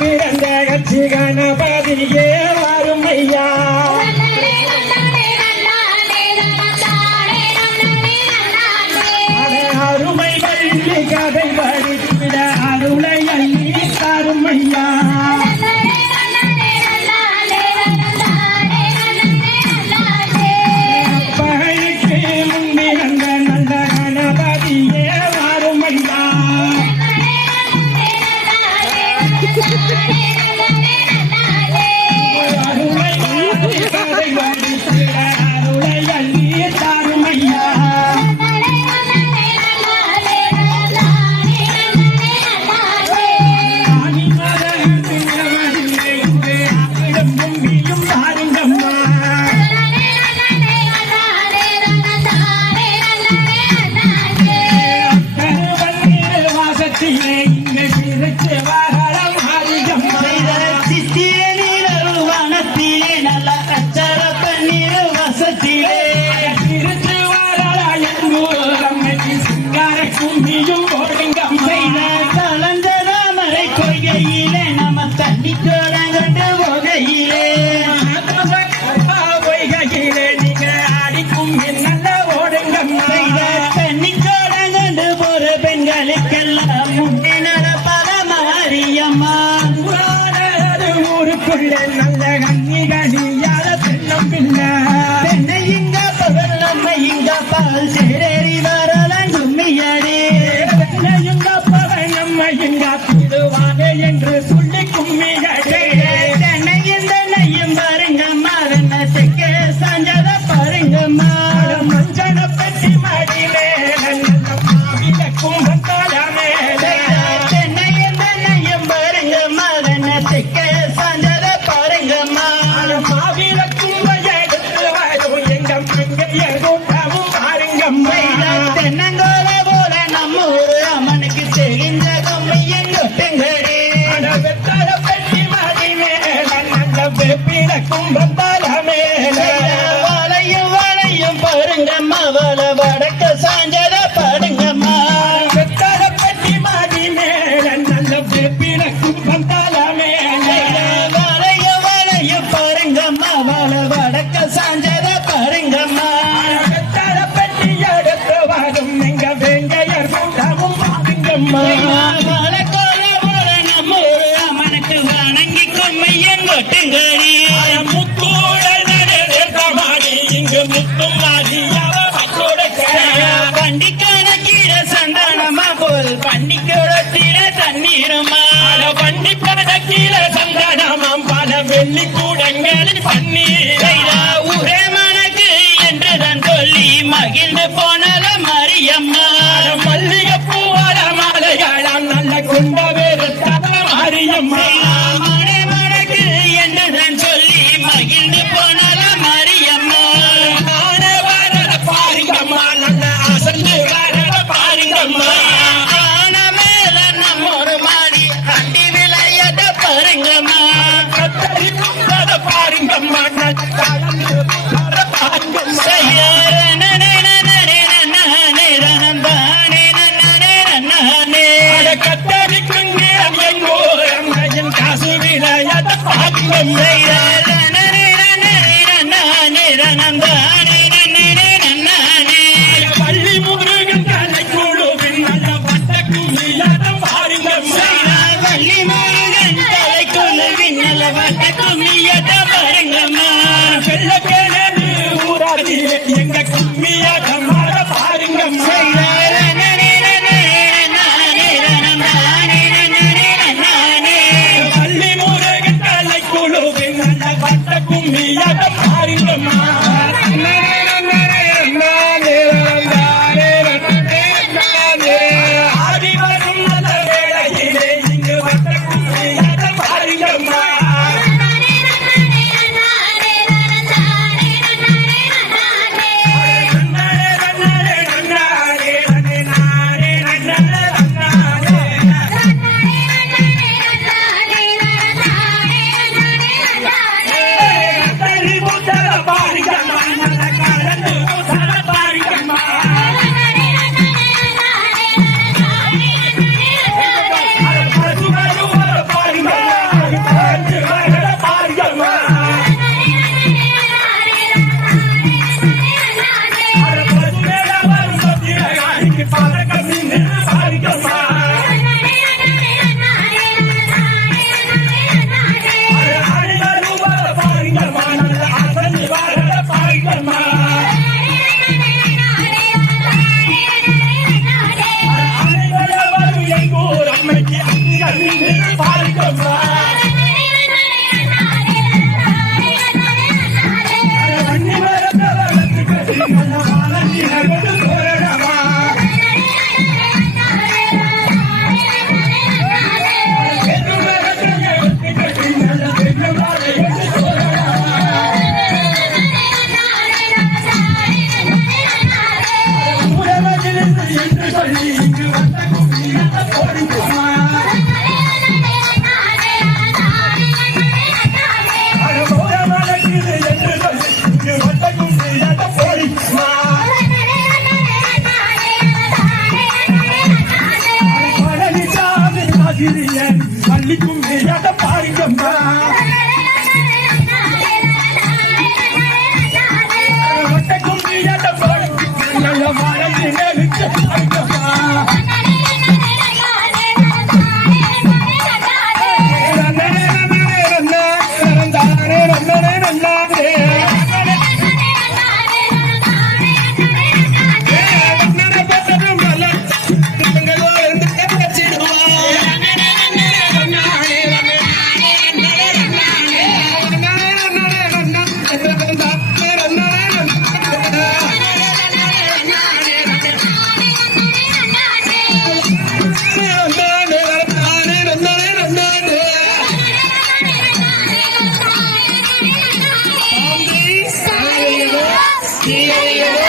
பிறந்த கட்சி கணபதியே வரும் ஐயா அருமை வள்ளி கதை படித்திட அருளை அள்ளி தரும் ஐயா பகைக்கு முன்பிறந்த நல்ல கணபதியே வரும் ஐயா நல்ல கண்ணிகளியால பெண்ணம் பிள்ளை பெண்ணை இங்க பகல் நம்ம இங்க பால் சேரேறி வரலாம் கும்மியாடி பெண்ணை இங்க பகல் நம்ம இங்க பிடுவாங்க என்று சொல்லி கும்மியாடி தென்னை இந்த நையும் பாருங்கம்மா தென்னைக்க சாஞ்சத பாருங்கம்மா மஞ்சள பெட்டி மாடி மேல கும்பத்தால மேல தென்னை இந்த நையும் பாருங்கம்மா தென்னைக்க தென்னங்கோல போல நம்ம ஒரு அம்மனுக்கு தெரிந்த கொம்மையன் கொட்டுங்கடி வெத்தல பெட்டி மாடி மேல நல்ல வெப்பில கும்பத்தால மேல வளையும் வளையும் பாருங்கம்மா வள வடக்க சாஞ்சத பாடுங்கம்மா வெத்தல பெட்டி மாடி மேல நல்ல வெப்பில கும்பத்தால மேல வளையும் வளையும் பாருங்கம்மா வள வடக்க சாஞ்சத பாருங்கம்மா அம்மனுக்கு வணங்கி கொம்மையன் கொட்டுங்கடி இங்கு முத்தும் பண்டிக்கான கீழே சந்தானமா போல் பண்டிக்கோட தீர தண்ணீருமா பண்டிக்கான கீழே சந்தானமாம் பல வெள்ளி கூடங்களில் பன்னீர் ஊரே மனக்கு என்றுதான் சொல்லி மகிழ்ந்து போனல மரியம்மா மல்லிகைப்பூ வர மாலையாளாம் நல்ல குண்ட வேறு மாரியம்மா மனை மனக்கு என்றுதான் சொல்லி மகிழ்ந்து போனல மரியம்மா நானே வரட பாருங்கம்மா நல்ல அசந்து வரட பாருங்கம்மா ஆன மேல நம்ம ஒரு மாடி அண்டி விளையாட பாருங்கம்மா கத்தரி கும்பத பாருங்கம்மா பள்ளி முருகன் கலை குழுவின் நல்ல வட்ட கும்மியாட்டம் பாருங்கம்மா பள்ளி முருகன் கலை குழுவின் நல்ல வட்ட கும்மியாட்டம் பாருங்கம்மா வெள்ள கேளு ஊராட்சியிலே எங்க கும்மியாட்டம் பாருங்கம்மா பள்ளி முருகன் கலை குழுவின் பாருங்கம்மா வன்னி மரத்தை வளர்த்து கட்டி நல்ல வாழந்தினர் கொண்டு போறடமா வெகு மரத்தை வளர்த்து கட்டி நல்ல வெகு வாழை கொண்டு போறடமா உறவதிலிருந்து என்று சொல்லி இங்கு வந்த கும்பியத்தை போடுங்கம்மா பள்ளிக்கும் மேலாத பாருங்கம்மா வட்டக்கும் மேலாத பாருங்க மரத்து நெருக்க பாருங்கம்மா Yeah.